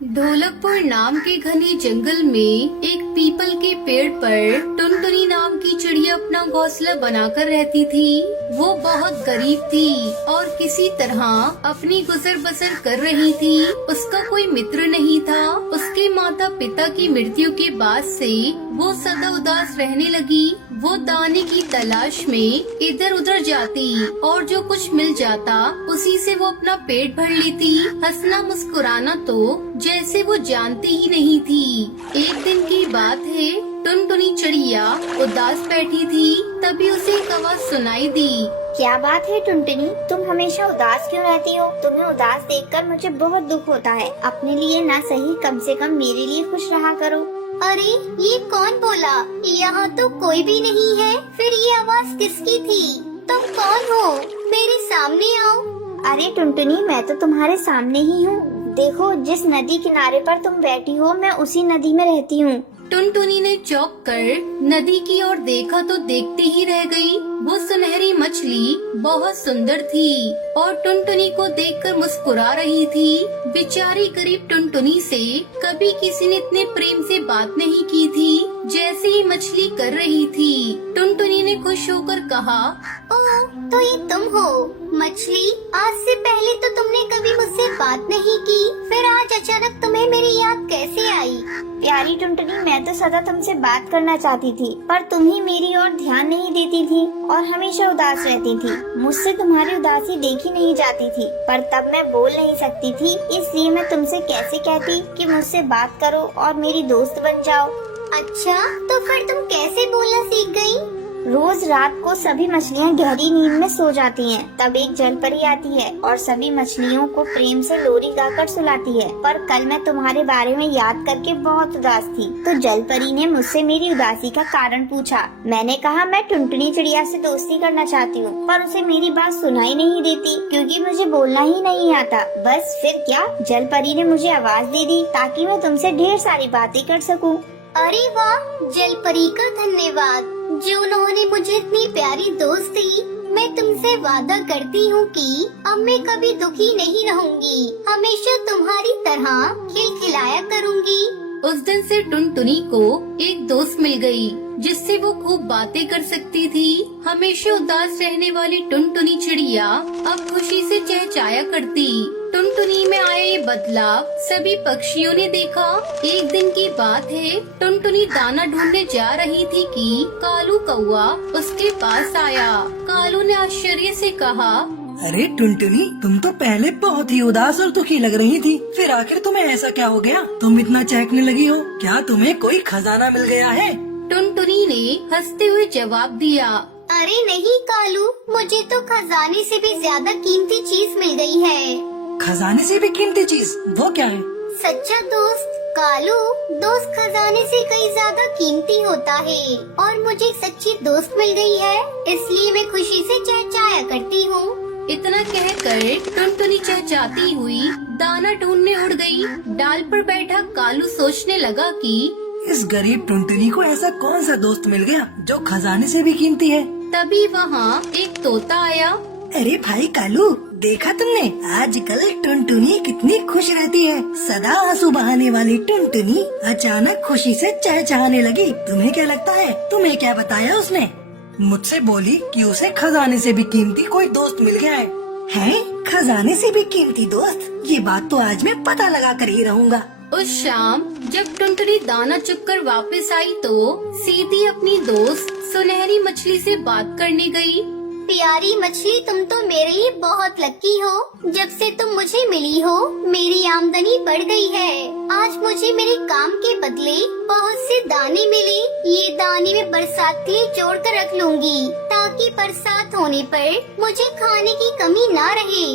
ढोलकपुर नाम के घने जंगल में एक पीपल के पेड़ पर टुनटुनी नाम की चिड़िया अपना घोंसला बनाकर रहती थी। वो बहुत गरीब थी और किसी तरह अपनी गुजर बसर कर रही थी। उसका कोई मित्र नहीं था। उसके माता पिता की मृत्यु के बाद से वो सदा उदास रहने लगी। वो दाने की तलाश में इधर उधर जाती और जो कुछ मिल जाता उसी से वो अपना पेट भर लेती। हंसना मुस्कुराना तो जैसे वो जानती ही नहीं थी। एक दिन की बात है, टुनटुनी चिड़िया उदास बैठी थी, तभी उसे एक आवाज सुनाई दी। क्या बात है टुनटुनी, तुम हमेशा उदास क्यों रहती हो? तुम्हें उदास देखकर मुझे बहुत दुख होता है। अपने लिए ना सही, कम से कम मेरे लिए खुश रहा करो। अरे ये कौन बोला? यहाँ तो कोई भी नहीं है। फिर ये आवाज किसकी थी? तुम कौन हो? मेरे सामने आओ। अरे टुनटुनी, मैं तो तुम्हारे सामने ही हूँ। देखो, जिस नदी किनारे पर तुम बैठी हो, मैं उसी नदी में रहती हूँ। टुनटुनी ने चौंक कर नदी की ओर देखा तो देखते ही रह गई। वो सुनहरी मछली बहुत सुंदर थी और टुनटुनी को देखकर मुस्कुरा रही थी। बेचारी गरीब टुनटुनी से कभी किसी ने इतने प्रेम से बात नहीं की थी जैसे ही मछली कर रही थी। टुनटुनी ने खुश होकर कहा, ओह, तो ये तुम हो मछली। आज से पहले तो तुमने कभी मुझसे बात नहीं की, फिर आज अचानक तुम्हें मेरी याद कैसे आई? प्यारी टुनटुनी, मैं तो सदा तुमसे बात करना चाहती थी, पर तुम ही मेरी ओर ध्यान नहीं देती थी और हमेशा उदास रहती थी। मुझसे तुम्हारी उदासी देखी नहीं जाती थी, पर तब मैं बोल नहीं सकती थी, इसलिए मैं तुमसे कैसे कहती कि मुझसे बात करो और मेरी दोस्त बन जाओ। अच्छा, तो फिर तुम कैसे बोलना सीख गई? रोज रात को सभी मछलियाँ गहरी नींद में सो जाती हैं। तब एक जलपरी आती है और सभी मछलियों को प्रेम से लोरी गाकर सुलाती है। पर कल मैं तुम्हारे बारे में याद करके बहुत उदास थी, तो जलपरी ने मुझसे मेरी उदासी का कारण पूछा। मैंने कहा मैं टुनटुनी चिड़िया से दोस्ती करना चाहती हूँ, पर उसे मेरी बात सुनाई नहीं देती क्योंकि मुझे बोलना ही नहीं आता। बस फिर क्या, जलपरी ने मुझे आवाज दे दी ताकि मैं तुमसे ढेर सारी बातें कर सकूँ। अरे वाह, जलपरी का धन्यवाद जो उन्होंने मुझे इतनी प्यारी दोस्त दी। मैं तुमसे वादा करती हूँ कि अब मैं कभी दुखी नहीं रहूंगी, हमेशा तुम्हारी तरह खिलखिलाया करूंगी। उस दिन से टुनटुनी को एक दोस्त मिल गई जिससे वो खूब बातें कर सकती थी। हमेशा उदास रहने वाली टुनटुनी चिड़िया अब खुशी से चहचहाया करती। टुनटुनी में आया ये बदलाव सभी पक्षियों ने देखा। एक दिन की बात है, टुनटुनी दाना ढूंढने जा रही थी कि कालू कौआ उसके पास आया। कालू ने आश्चर्य से कहा, अरे टुनटुनी, तुम तो पहले बहुत ही उदास और दुखी लग रही थी, फिर आखिर तुम्हें ऐसा क्या हो गया? तुम इतना चहकने लगी हो, क्या तुम्हें कोई खजाना मिल गया है? टुनटुनी ने हंसते हुए जवाब दिया, अरे नहीं कालू, मुझे तो खजाने से भी ज्यादा कीमती चीज मिल गई है। खजाने से भी कीमती चीज? वो क्या है? सच्चा दोस्त कालू। दोस्त खजाने से कहीं ज्यादा कीमती होता है और मुझे एक सच्ची दोस्त मिल गई है, इसलिए मैं खुशी से चहचहाया करती हूँ। इतना कहकर टुनटुनी चहचहाती हुई दाना ढूंढने उड़ गई। डाल पर बैठा कालू सोचने लगा कि इस गरीब टुनटुनी को ऐसा कौन सा दोस्त मिल गया जो खजाने से भी कीमती है। तभी वहाँ एक तोता आया। अरे भाई कालू, देखा तुमने आजकल टुनटुनी कितनी खुश रहती है। सदा आंसू बहाने वाली टुनटुनी अचानक खुशी से चहचहाने लगी। तुम्हें क्या लगता है, तुम्हें क्या बताया उसने? मुझसे बोली कि उसे खजाने से भी कीमती कोई दोस्त मिल गया है। हैं? खजाने से भी कीमती दोस्त? ये बात तो आज मैं पता लगा कर ही रहूँगा। उस शाम जब टुनटुनी दाना चुगकर वापस आई तो सीधी अपनी दोस्त सुनहरी मछली से बात करने गई। प्यारी मछली, तुम तो मेरे लिए बहुत लकी हो। जब से तुम मुझे मिली हो, मेरी आमदनी बढ़ गई है। आज मुझे मेरे काम के बदले बहुत से दाने मिले। ये दाने मैं बरसात के लिए जोड़ कर रख लूंगी ताकि बरसात होने पर मुझे खाने की कमी ना रहे।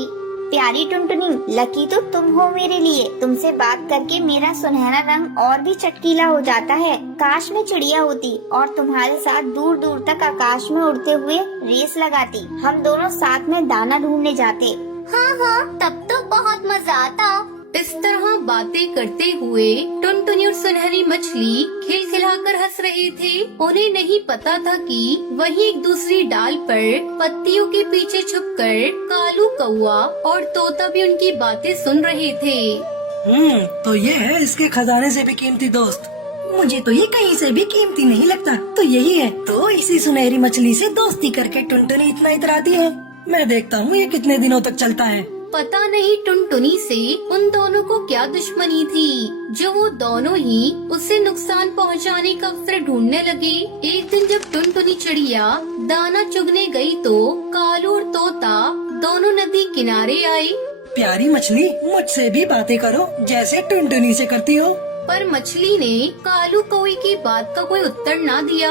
प्यारी टुनटुनी, लकी तो तुम हो मेरे लिए। तुमसे बात करके मेरा सुनहरा रंग और भी चटकीला हो जाता है। काश मैं चिड़िया होती और तुम्हारे साथ दूर दूर तक आकाश में उड़ते हुए रेस लगाती। हम दोनों साथ में दाना ढूंढने जाते। हाँ हाँ, तब तो बहुत मजा आता। इस तरह बातें करते हुए टुनटुनी और सुनहरी मछली खिलखिलाकर हंस रहे थे। उन्हें नहीं पता था कि वहीं एक दूसरी डाल पर पत्तियों के पीछे छुपकर कालू कौआ और तोता भी उनकी बातें सुन रहे थे। तो ये है इसके खजाने से भी कीमती दोस्त। मुझे तो ये कहीं से भी कीमती नहीं लगता, तो यही है। तो इसी सुनहरी मछली से दोस्ती करके टुनटुनी इतना इतराती है। मैं देखता हूँ ये कितने दिनों तक चलता है। पता नहीं टुनटुनी से उन दोनों को क्या दुश्मनी थी, जो वो दोनों ही उसे नुकसान पहुंचाने का अवसर ढूंढने लगे। एक दिन जब टुनटुनी चिड़िया दाना चुगने गई तो कालू और तोता दोनों नदी किनारे आए। प्यारी मछली, मुझसे भी बातें करो जैसे टुनटुनी से करती हो। पर मछली ने कालू कौवे की बात का कोई उत्तर ना दिया।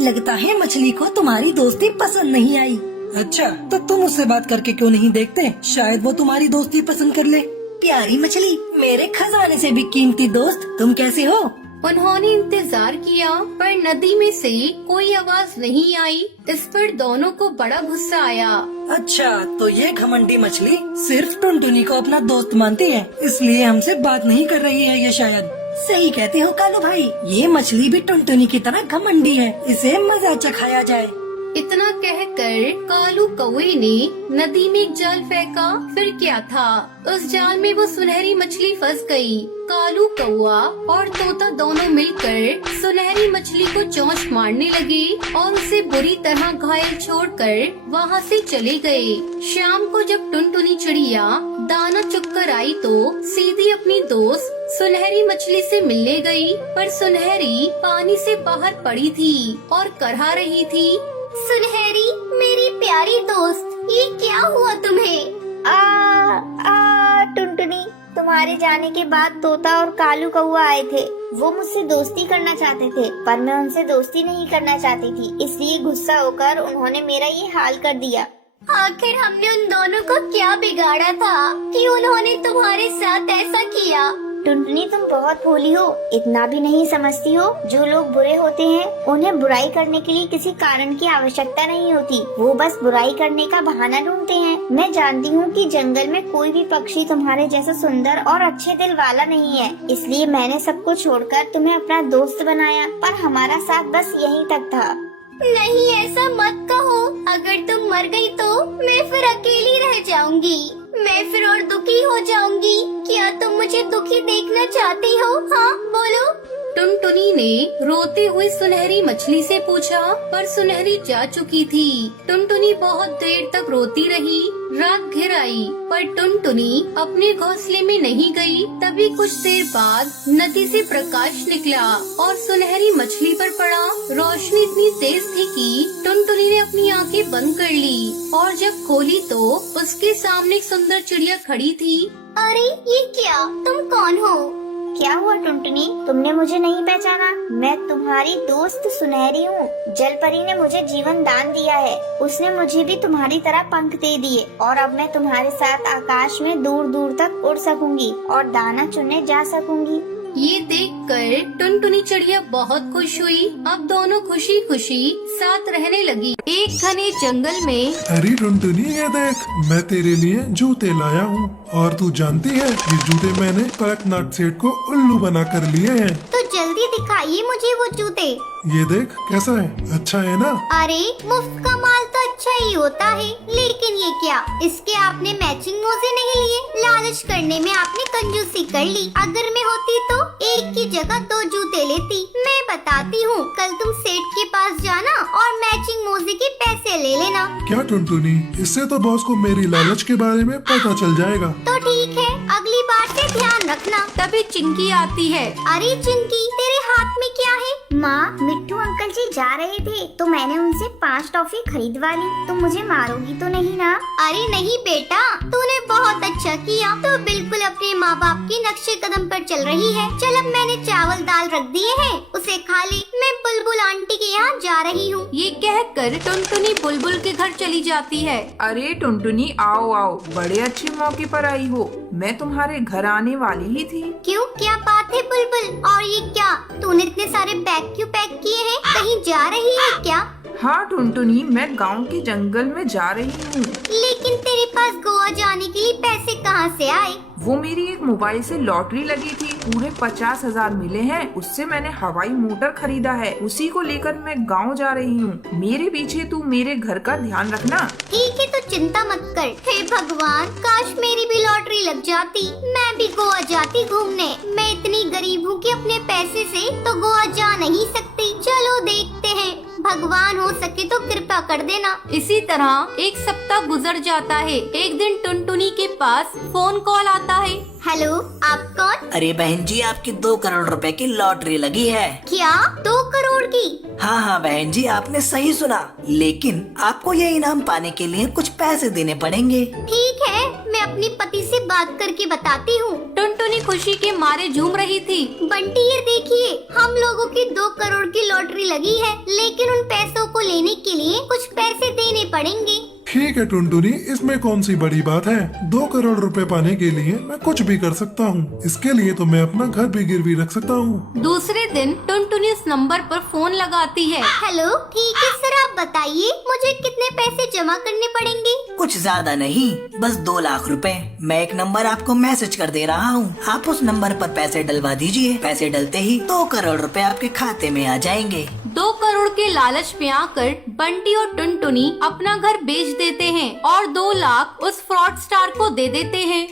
लगता है मछली को तुम्हारी दोस्ती पसंद नहीं आई। अच्छा, तो तुम उससे बात करके क्यों नहीं देखते, शायद वो तुम्हारी दोस्ती पसंद कर ले। प्यारी मछली, मेरे खजाने से भी कीमती दोस्त, तुम कैसे हो? उन्होंने इंतजार किया पर नदी में से कोई आवाज नहीं आई। इस पर दोनों को बड़ा गुस्सा आया। अच्छा, तो ये घमंडी मछली सिर्फ टुनटुनी को अपना दोस्त मानती है, इसलिए हमसे बात नहीं कर रही है। ये शायद सही कहते हो कालू भाई, ये मछली भी टुनटुनी की तरह घमंडी है, इसे मजा चखाया जाए। इतना कहकर कालू कौवे ने नदी में एक जाल फेंका। फिर क्या था, उस जाल में वो सुनहरी मछली फंस गई। कालू कौवा और तोता दोनों मिलकर सुनहरी मछली को चोंच मारने लगे और उसे बुरी तरह घायल छोड़कर वहाँ से चले गए। शाम को जब टुनटुनी चिड़िया दाना चुगकर आई तो सीधी अपनी दोस्त सुनहरी मछली से मिलने गई, पर सुनहरी पानी से बाहर पड़ी थी और करहा रही थी। सुनहरी, मेरी प्यारी दोस्त, ये क्या हुआ तुम्हें? टुनटुनी, तुम्हारे जाने के बाद तोता और कालू कौवा आए थे। वो मुझसे दोस्ती करना चाहते थे, पर मैं उनसे दोस्ती नहीं करना चाहती थी, इसलिए गुस्सा होकर उन्होंने मेरा ये हाल कर दिया। आखिर हमने उन दोनों को क्या बिगाड़ा था कि उन्होंने तुम्हारे साथ ऐसा किया? टुनटुनी, तुम बहुत भोली हो, इतना भी नहीं समझती हो। जो लोग बुरे होते हैं उन्हें बुराई करने के लिए किसी कारण की आवश्यकता नहीं होती, वो बस बुराई करने का बहाना ढूंढते हैं। मैं जानती हूँ कि जंगल में कोई भी पक्षी तुम्हारे जैसा सुंदर और अच्छे दिल वाला नहीं है, इसलिए मैंने सबको छोड़कर तुम्हें अपना दोस्त बनाया, पर हमारा साथ बस यहीं तक था। नहीं, ऐसा मत कहो। अगर तुम मर गई तो मैं फिर अकेली रह जाऊंगी, मैं फिर और दुखी हो जाऊंगी। क्या तुम मुझे दुखी देखना चाहती हो? हाँ, बोलो। टुनटुनी ने रोते हुए सुनहरी मछली से पूछा, पर सुनहरी जा चुकी थी। टुनटुनी बहुत देर तक रोती रही। रात घिर आई पर टुनटुनी अपने घोंसले में नहीं गई। तभी कुछ देर बाद नदी से प्रकाश निकला और सुनहरी मछली पर पड़ा। रोशनी इतनी तेज थी कि टुनटुनी ने अपनी आंखें बंद कर ली और जब खोली तो उसके सामने एक सुंदर चिड़िया खड़ी थी। अरे, ये क्या? तुम कौन हो? क्या हुआ टुनटुनी, तुमने मुझे नहीं पहचाना? मैं तुम्हारी दोस्त सुनहरी हूँ। जलपरी ने मुझे जीवन दान दिया है, उसने मुझे भी तुम्हारी तरह पंख दे दिए और अब मैं तुम्हारे साथ आकाश में दूर दूर तक उड़ सकूंगी और दाना चुनने जा सकूंगी। ये देखकर टुनटुनी चिड़िया बहुत खुश हुई। अब दोनों खुशी खुशी साथ रहने लगी। एक घने जंगल में अरे टुनटुनी, ये देख, मैं तेरे लिए जूते लाया हूँ और तू जानती है ये जूते मैंने कड़कनाथ सेठ को उल्लू बना कर लिए हैं। तो जल्दी दिखाइए मुझे वो जूते। ये देख कैसा है, अच्छा है ना? अरे, मुफ्त का माल तो अच्छा ही होता है, लेकिन ये क्या? इसके आपने मैचिंग मोजे नहीं लिए? लालच करने में आपने कंजूसी कर ली। अगर मैं होती तो एक की जगह 2 जूते लेती। मैं बताती हूँ, कल तुम सेठ के पास जाना और मैचिंग मोजे के पैसे ले लेना। क्या टुनटुनी, इससे तो बॉस को मेरी लालच के बारे में पता चल जाएगा। तो ठीक है, अगली बार से ध्यान रखना। तभी चिंकी आती है। अरे चिंकी, तेरे हाथ में क्या है? माँ, मिट्टू अंकल जी जा रहे थे तो मैंने उनसे 5 टॉफी खरीदवा ली। तुम मुझे मारोगी तो नहीं ना? अरे नहीं बेटा, तूने बहुत अच्छा किया। तो बिल्कुल अपने माँ बाप के नक्शे कदम पर चल रही है। चल, अब मैंने चावल दाल रख दिए हैं, उसे खा ले। मैं बुलबुल आंटी के यहाँ जा रही हूँ। ये कहकर टुनटुनी बुलबुल के घर चली जाती है। अरे टुनटुनी, आओ आओ, बड़े अच्छे मौके पर आई हो। मैं तुम्हारे घर आने वाली ही थी। क्यों, क्या बात है बुलबुल? और ये क्या, तूने इतने सारे बैग क्यों पैक किए हैं? कहीं जा रही है क्या? हाँ टुनटुनी, मैं गांव के जंगल में जा रही हूँ। लेकिन तेरे पास गोवा जाने के लिए पैसे कहाँ से आए? वो मेरी एक मोबाइल से लॉटरी लगी थी, पूरे 50,000 मिले हैं। उससे मैंने हवाई मोटर खरीदा है, उसी को लेकर मैं गांव जा रही हूँ। मेरे पीछे तू मेरे घर का ध्यान रखना। ठीक है, तो चिंता मत कर। हे भगवान, काश मेरी भी लॉटरी लग जाती, मैं भी गोवा जाती घूमने। मैं इतनी गरीब हूँ कि अपने पैसे से तो गोवा जा नहीं सकती। चलो देखते हैं, भगवान हो सके तो कृपा कर देना। इसी तरह एक सप्ताह गुजर जाता है। एक दिन टुनटुनी के पास फोन कॉल आता है। हेलो, आप कौन? अरे बहन जी, आपकी 2 करोड़ रुपए की लॉटरी लगी है। क्या 2 करोड़ की? हाँ हाँ बहन जी, आपने सही सुना, लेकिन आपको ये इनाम पाने के लिए कुछ पैसे देने पड़ेंगे। ठीक है, मैं अपने पति से बात करके बताती हूँ। टुनटुनी खुशी के मारे झूम रही थी। बंटी, ये देखिए, हम लोगों की 2 करोड़ की लॉटरी लगी है, लेकिन उन पैसों को लेने के लिए कुछ पैसे देने पड़ेंगे। ठीक है टुनटुनी, इसमें कौन सी बड़ी बात है। 2 करोड़ रुपए पाने के लिए मैं कुछ भी कर सकता हूँ। इसके लिए तो मैं अपना घर भी गिरवी रख सकता हूँ। दूसरे दिन टुनटुनी उस नंबर पर फोन लगाती है। हेलो, ठीक है सर, आप बताइए मुझे कितने पैसे जमा करने पड़ेंगे? कुछ ज्यादा नहीं, बस 2 लाख रुपए। मैं एक नंबर आपको मैसेज कर दे रहा हूँ, आप उस नंबर पर पैसे डलवा दीजिए। पैसे डलते ही 2 करोड़ रुपए आपके खाते में आ जाएंगे। 2 करोड़ के लालच में आकर बंटी और टुनटुनी अपना घर बेच देते हैं और 2 लाख उस फ्रॉड स्टार को दे देते हैं।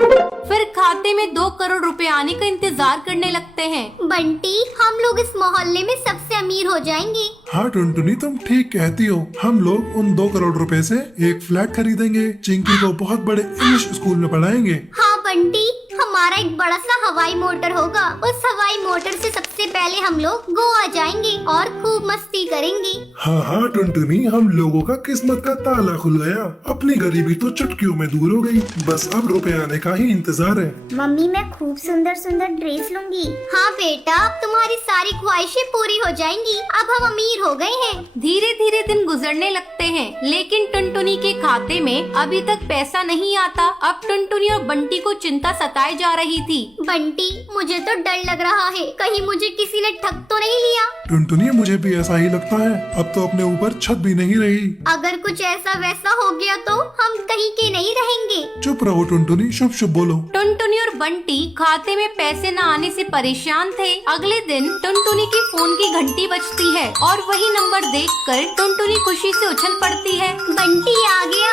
फिर खाते में 2 करोड़ रुपए आने का इंतजार करने लगते हैं। बंटी, हम लोग इस मोहल्ले में सबसे अमीर हो जाएंगे। हाँ टुनटुनी, तुम ठीक कहती हो। हम लोग उन 2 करोड़ रुपए से एक फ्लैट खरीदेंगे, चिंकी को बहुत बड़े इंग्लिश स्कूल में पढ़ाएंगे। हाँ बंटी, हमारा एक बड़ा सा हवाई मोटर होगा। उस हवाई मोटर से सबसे पहले हम लोग गोवा जाएंगे और खूब मस्ती करेंगे। हाँ हाँ टुनटुनी, हम लोगों का किस्मत का ताला खुल गया। अपनी गरीबी तो चुटकियों में दूर हो गई। बस अब रुपए आने का ही इंतजार है। मम्मी, मैं खूब सुंदर सुंदर ड्रेस लूंगी। हाँ बेटा, अब तुम्हारी सारी ख्वाहिशें पूरी हो जाएंगी। अब हम अमीर हो गए हैं। धीरे धीरे दिन गुजरने लगते हैं, लेकिन टुनटुनी के खाते में अभी तक पैसा नहीं आता। अब टुनटुनी और बंटी को चिंता सताए जा रही थी। बंटी, मुझे तो डर लग रहा है, कहीं मुझे किसी ने ठग तो नहीं लिया। टुनटुनी, मुझे भी ऐसा ही लगता है। अब तो अपने ऊपर छत भी नहीं रही। अगर कुछ ऐसा वैसा हो गया तो हम कहीं के नहीं रहेंगे। चुप रहो टुनटुनी, शुभ शुभ बोलो। टुनटुनी और बंटी खाते में पैसे न आने से परेशान थे। अगले दिन टुनटुनी के फोन की घंटी बजती है और वही नंबर देखकर टुनटुनी खुशी से उछल पड़ती है। बंटी, आ गया,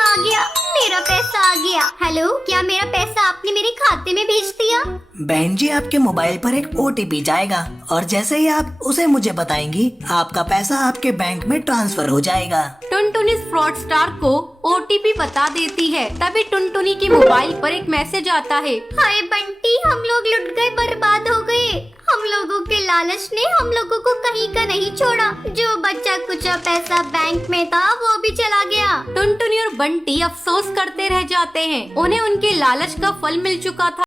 मेरा पैसा आ गया। हेलो, क्या मेरा पैसा आपने मेरे खाते में भेज दिया? बहन जी, आपके मोबाइल पर एक OTP जाएगा और जैसे ही आप उसे मुझे बताएंगी, आपका पैसा आपके बैंक में ट्रांसफर हो जाएगा। टुनटुनी फ्रॉड स्टार को OTP बता देती है। तभी टुनटुनी के मोबाइल पर एक मैसेज आता है। हाय बंटी, हम लोग लुट गए, बर्बाद हो गए। हम लोगों के लालच ने हम लोगों को कहीं का नहीं छोड़ा। जो बच्चा कुचा पैसा बैंक में था वो भी चला गया। टुनटुनी और बंटी अफसोस करते रह जाते हैं। उन्हें उनके लालच का फल मिल चुका था।